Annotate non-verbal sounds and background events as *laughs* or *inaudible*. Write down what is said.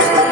Thank *laughs* you.